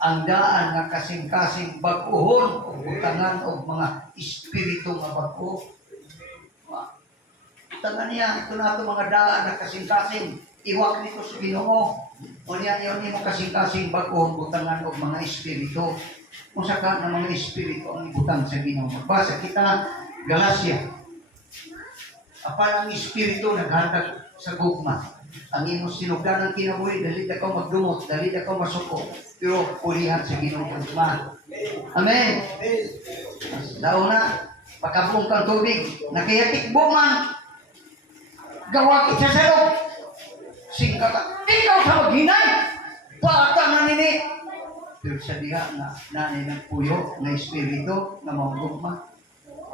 ang daan nga kasing-kasing bag-ohon o butangan o mga espiritu nga bag-o. Butangan niya, ito na ito mga daan nga kasing-kasing. Iwak nito sa Ginoo. O niya yun mo kasing-kasing bag-ohon, butangan o mga espiritu. Kung saka ng mga espiritu ang ibutang sa Ginoo. Magbasa kita, Galacia. Apan ang espiritu naghatag sa gugma. Ang imong sinugdan ng kinabuhi, dali ka magdumot, dali ka masuko. Pero pulihan sa Ginoo gugma. Amen. Daw na, pagkabong kang tubig, nakayatikbo man. Gawa kita sa loob. Singka ka, ikaw sa maghinay. Bata na nini. Pero sa diha na nanay ng puyo, na espiritu, na mga gugma.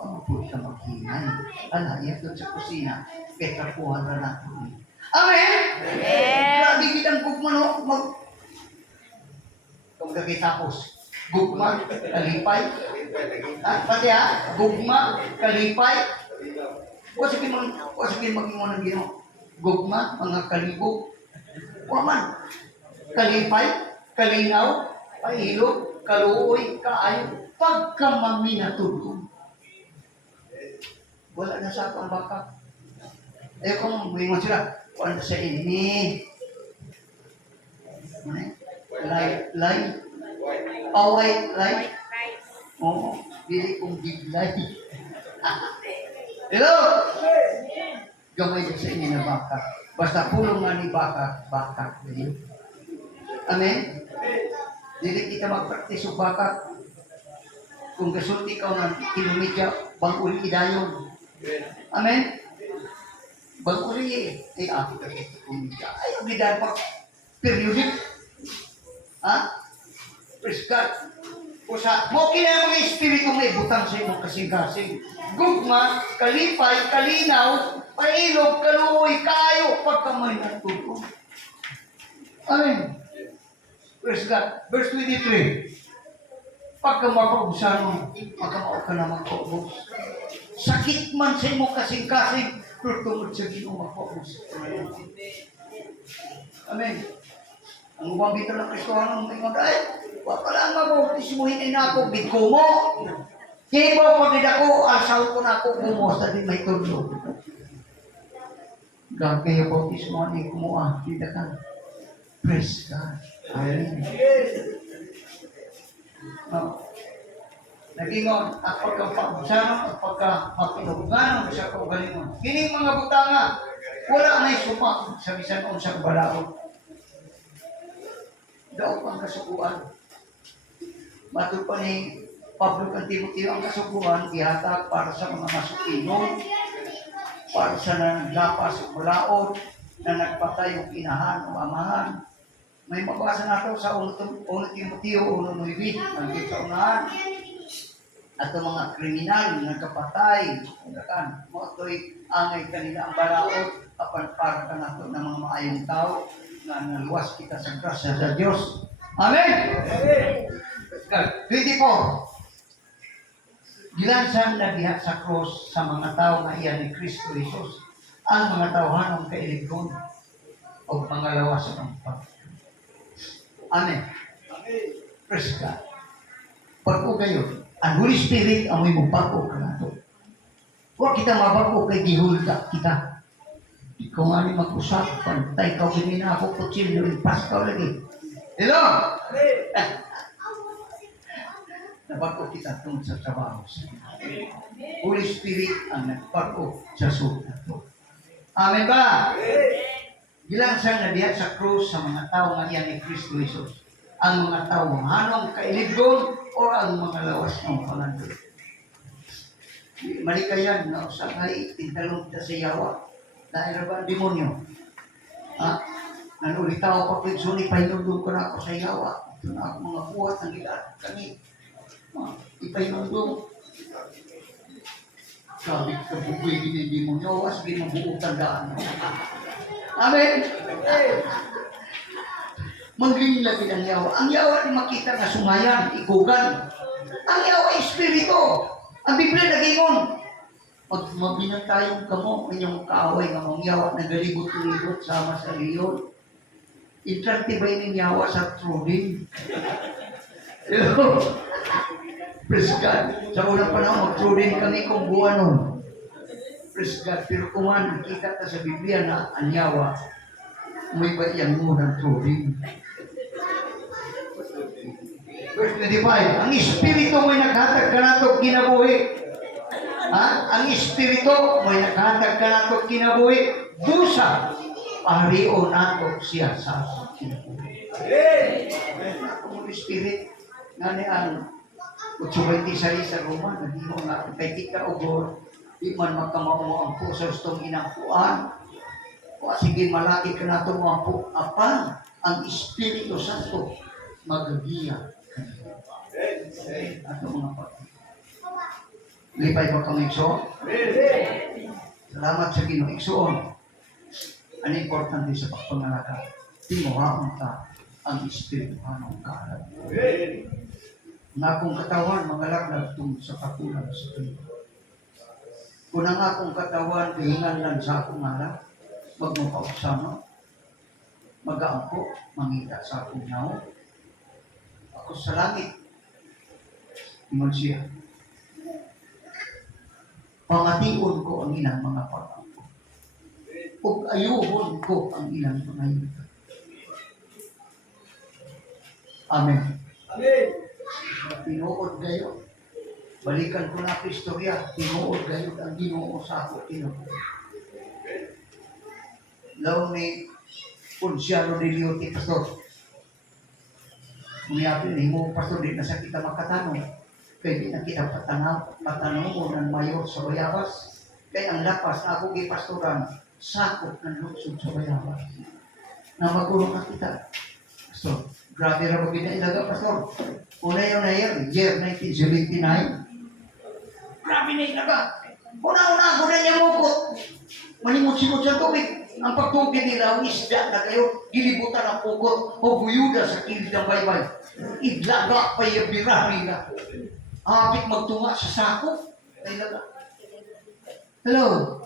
Ano po siya maghinay? Ala, yan doon sa kusina. Petapuhan na natin. Amen? Amen. Grabe kitang gugma, no? Kung tapos, gugma, kalipay. Pati ha? Gugma, kalipay. Wasagin mag-ingon ng Ginoo. Gugma, mga kalibo. Waman. Kalipay, kalinaw, pailog, kaluoy, kaayo. Pagka maminatulog. Wala na sa akong baka. Eh kung buhingon sila, wala sa ini. Lay. Away, lay. Oo, dili kong giglay. Hello? Gamay ka sa inyo na baka. Basta pulong nga ni baka. Amen? Dili kita magpraktis o baka. Kung gasulti ka ng kilometer, bang uli idayon. Amen? Bang uli eh. Ako ka ito kumita. Ayaw gidayon pa. Periodic. Ha? Praise God. Kusa, mo kina mga espiritu may butang sa imong kasing-kasing. Gugma, kalipay, kalinaw, pailog, kaluoy, kayo, pagkamay ng tuto. Amen. Praise God. Verse 23. Pagka makaubsan mo, magkamao ka na magkaubos. Sakit man sa imong kasing-kasing, pero tungod sa Ginoo magkaubos. Amen. Ang ubang bito ng Kristohanon, tingod, ay, wala nga mo, ismuhin na ako, bigko mo. Kaya mo, pagid ako, asal ko na ako, bumos, na di may tulog. Gagay ako, ismuhin na kumuha, kita ka. Praise God. Amen. Nagingon, at pagka-pagsanon, at pagka-mapinuganon sa kaugalingon. Kining mga butanga, wala may sumak sa bisan sa balaod. Daw pang kasukuan. Matod pa ni Pablo kang Timoteo ang kasukuan, ihatag para sa mga masukinon, para sa naglapas o balaod, na nagpatay o kinahan o amahan. May mabasa na ito sa 1 Timoteo 1:9, ang kaunahan. At ang mga kriminal na nagkapatay, mga ito'y angay kanila ang balaod, apan para ka na ito ng mga maayong tao, na naluwas kita sa grasya sa Diyos. Amen! Amen! 24. Gilansan na diha sa cross sa mga tao na iyan ni Kristo Jesus, ang mga tawhanong kailigton o mga lawas ng pag. Amen. Praise God. Pag-o kayo, ang Holy Spirit amoy mong pag-o ka na ito. Huwag kita mabag-o kay gihulta kita. Ikaw nga ni mag-usap, pantay ka na ako kutsilyo, ipas ka lagi. Hello? Nabag-o kita tungkol sa trabaho. Holy Spirit ang nagpag-o sa sulat ito. Amen ba? Gilansan na diya sa krus sa mga tao nga iyan ni Kristo Jesus. Ang mga tao hanong kailigon o ang mga lawas ng panandun. Malikayan na usakay, tintalong kita sa yawa. Dahil ba ang demonyo? Nanulitaw pa po yung suni, pahinundong ko na ako sa yawa. Ito na ako mga buhat ng ilan. Kami, ipahinundong. Sabi ka, bubuhay din yung demonyo. Sige, mabuong tandaan. Amen? Mangling lagi ang yawa. Ang yawa ni makita na sumayan, ikugan. Ang yawa espiritu. Ang Biblia nagingon. Pag mabinatayong kamo, inyong kaaway ng mga yawa na galibot-libot sama sa liyon. Intractibay ng yawa sa trolling. Hello? Praise God. Sa unang panahon, mag-true kami kung buwan nun. Praise God. Pero kung nakita ka sa Biblia na anyawa, may ba yan mo ng true din? Verse 25, ang Espiritu mo'y naghatag ka nato kinabuhi. Ha? Ang Espiritu mo'y naghatag ka nato kinabuhi. Busa, paharion nato siya sa kinabuhi. Ang Spirit, nga ni ang 8:26 sa Roma, hindi mo nga, kay kita ugor, di man magkamao ang puso sa itong inapuan. O sige, malaki ka nato mo ang apan, ang Espiritu Santo, magagiya. Ato mga pag. Lipay ba kang igsoon? Salamat sa Ginoo. Igsoon. Ano importante sa pagpangalaka? Timuhaon ka ang Espiritu Hanong kahalan. Na akong katawan, mangalaglag tungkol sa kakulang sa Ginoo. Kung ang akong katawan, hihingan lang sa akong ngalan, magmupausano, mag-aampo, mangita sa akong nao. Ako sa langit, ingon siya. Pangatiun ko ang ilang mga pag-ampo. Ug ayuhon ko ang ilang mga yuta. Amen. Amen. Tinuod gayo. Balikan ko na ang istorya. Tinuod gayo ang Ginoo sa ako. Tinuod. Law ni Ponsiano de Leote, pastor. Mayapin ni mo, pastor, di na sa kita makatanong. Kaya di na kita patanong ng mayor sa Bayabas. Kaya ang lapas na ako gipastoran, sakop ng luksod sa Bayabas. Na magulong na kita. Pastor, grabe na mag ilaga, pastor. Una yun na year 1979. Grabe na ilaga. Una-una ako na niya mukot. Manimot-simot sa tubig. Ang pagtubig nila, ang isda na kayo, gilibutan ang pukot o buyuda sa kilid ng baybay. Idlaga pa yung birah nila. Hapit magtunga sa sako. Ilaga. Hello.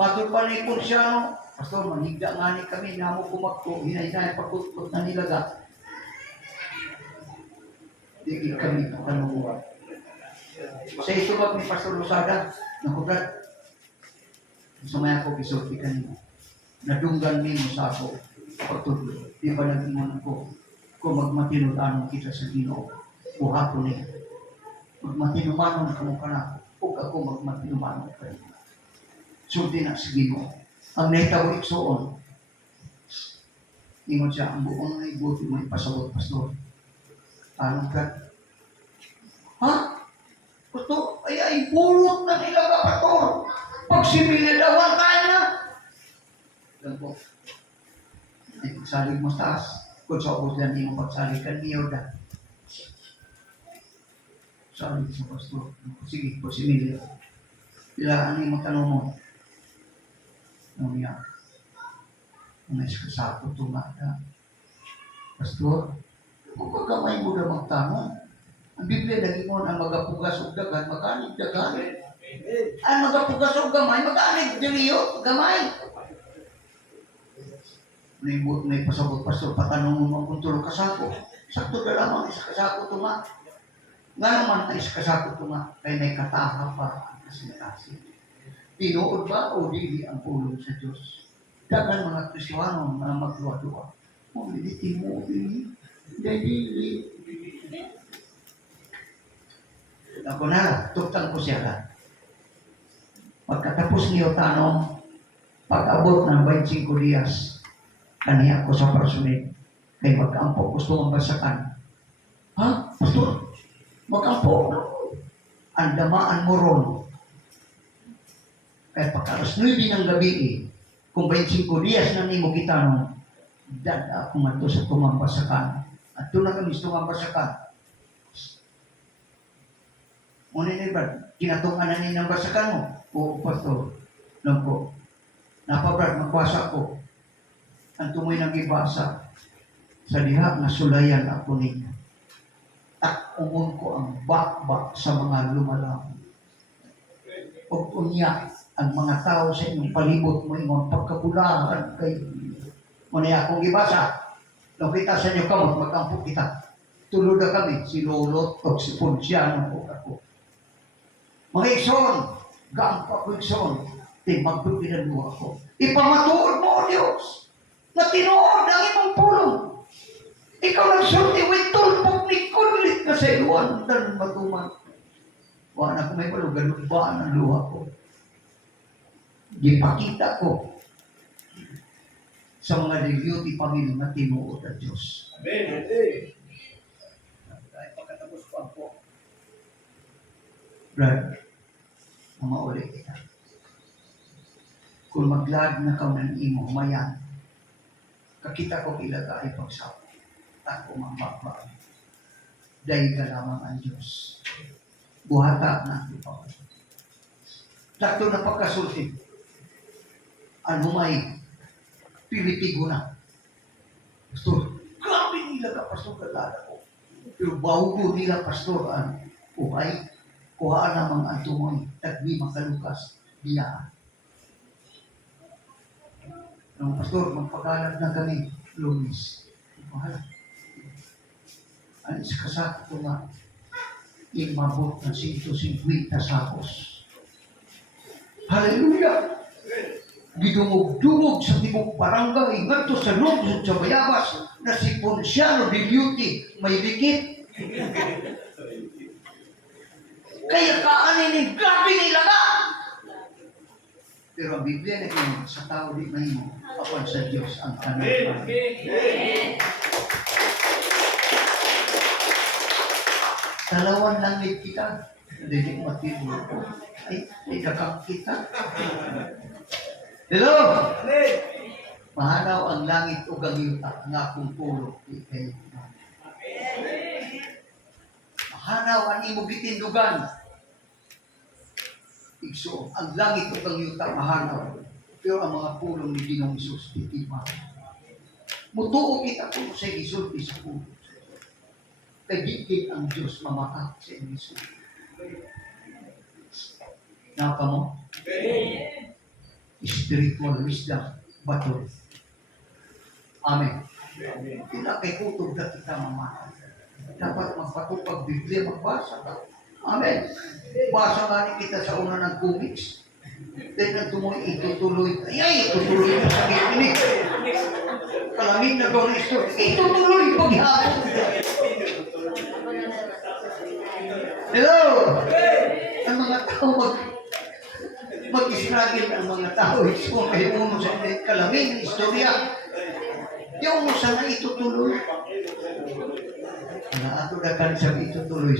Matul pa ni Ponsiano. Pastor, manigda nga ni kami, namo kumakto, hinay-hinay, pagkutkot na nilaga. Hindi kami pakanunguan. Sa itubag ni Pastor Losada, nakubrat, sumaya ko kisulti kanina. Nadunggan mo sa ako, pagtuloy. Di ba nag-ingon ako, kung magmatinudanon kita sa Ginoo, buha ko niya. Magmatinumanon ka mo ka na, huwag ako magmatinumanon ka niya. Sulti na sa Ginoo. Ang naitaw iksoon, ingon siya, ang buong na ibuti mo ipasabot, pastor. Anong ka? Ha? Pastor, ay pulot na nila ka, pastor. Pag simililawan tayo na. Yan po. Ay pagsalig mo sa taas. Kung sa ubos yan, hindi mo pagsalig ka niyo na. Sabi sa pastor. Sige, pag simililawan. Ilaan niyo mo tanong mo. Nung yan. May kasako tumata. Pastor, kung kagamay mo na magtanong, ang Biblia lagi mo ang magapugas o dagan, maganig dagan. Ang magapugas o gamay, maganig diriyo, gamay. May pasabot, pastor, patanong mo kung tulong kasako. Sakto na lamang isa kasako tuma. Nga naman na isa kasako tuma, kaya may kataha pa ang kasinatasin. Tinuod ba o dili ang pulong sa Diyos? Dagan mga Kristiyanon na magluwa-luwa. O, hindi tinuod, dili. Ako na, tuktang ko siya ka. Pagkatapos niyo tanong, pag-abot ng 25 dias, kaniya ko sa personid, kay mag-ampo, gusto mong basakan. Ha? Pastor? Mag-ampo? Andamaan mo ron. Kaya pagka-alas 9 ng gabi, kung 25 dias na nimo kitanong, dada ako nga to sa tumambasakan. At doon na kami sa tumambasakan. Muna ni Brad, kinatungan na ni ng basakan mo. Oo, pastor. Lang po. Napabrad, magbasa ko. Ang tumoy nang ibasa. Sa diha na sulayan ako ninyo. Tak-ungon ko ang bakbak sa mga lumalang. O unya, ang mga tao sa inyong palibot mo, inyong pagkabulahan kayo. Muna akong ibasa. Nung kita sa inyo kamot, mag-ampok kita. Tulod na kami, si Lolo o si Ponciano o ako. Mga igsoon, gaampa ko igsoon, di magpipinano ako. Ipamatuod mo, O Diyos, na tinuod ang imong pulong. Ikaw nagsulti, tulpok ni kunlit na sa iluan, dan matuman. Wala ko may malugan, ba ang luha ko. Ipakita ko sa mga deputy pamilya na tinuod ang Diyos. Amen. Ay, pagkatapos ko po. Brad, mauli kita. Kung maglag na ka ng imo, mayan, kakita ko ilaga ay pagsapo. Ako mambaba. Dahil ka lamang ang Diyos. Buhata na ang ipaw. Takto na pagkasulti. Ano may pilipigo na. Pastor, grabe nila ka, Pastor, kalala ko. Pero bago nila, Pastor, ay kuhaan namang ang tumoy at di makalukas diya. Ang Pastor, magpagalag na kami, Lunis. Mahal. Alis ka sa ito nga, imabot na 150 sakos. Hallelujah! Gidumog-dumog sa tibok barangay, ngadto sa lungsod sa Bayabas, na si Ponciano de Beauty, may dikit. Kaya kaanin grabe nila ka! Pero ang Biblia na yun, sa tao di may mo, apan sa Diyos ang kanang. Dalawang langit kita, hindi matibok ko. Ay, ikakak kita. Hello! Mahanaw ang langit o gangita, ang akong pulo. Mahanaw ang imo gitindugan. Igso, ang langit o gangita, mahanaw. Pero ang mga pulong ni Ginoong Isus, itima. Mutuo kita po sa isulti sa pulo. Kagigit ang Diyos mamatak sa iso. Napa mo? Spiritual wisdom, bato. Amen. Tila kay kutog na kita mamatak. Dapat magpatupag Biblia, magbasa ka. Amen. Basa nga ni kita sa una ng comics. Dahil nagtumoy, itutuloy. Ay, itutuloy na sa kikinig. Kalamig na gawin ito. Itutuloy paghapon. Hello! Ang mga tao mag-isragil ang mga tao. Ito kayo mo sa kalamig, istorya. Yung mo sana itutuloy. Ato na kan sa itutuloy.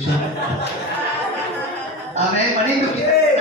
Amen. Manindog kita.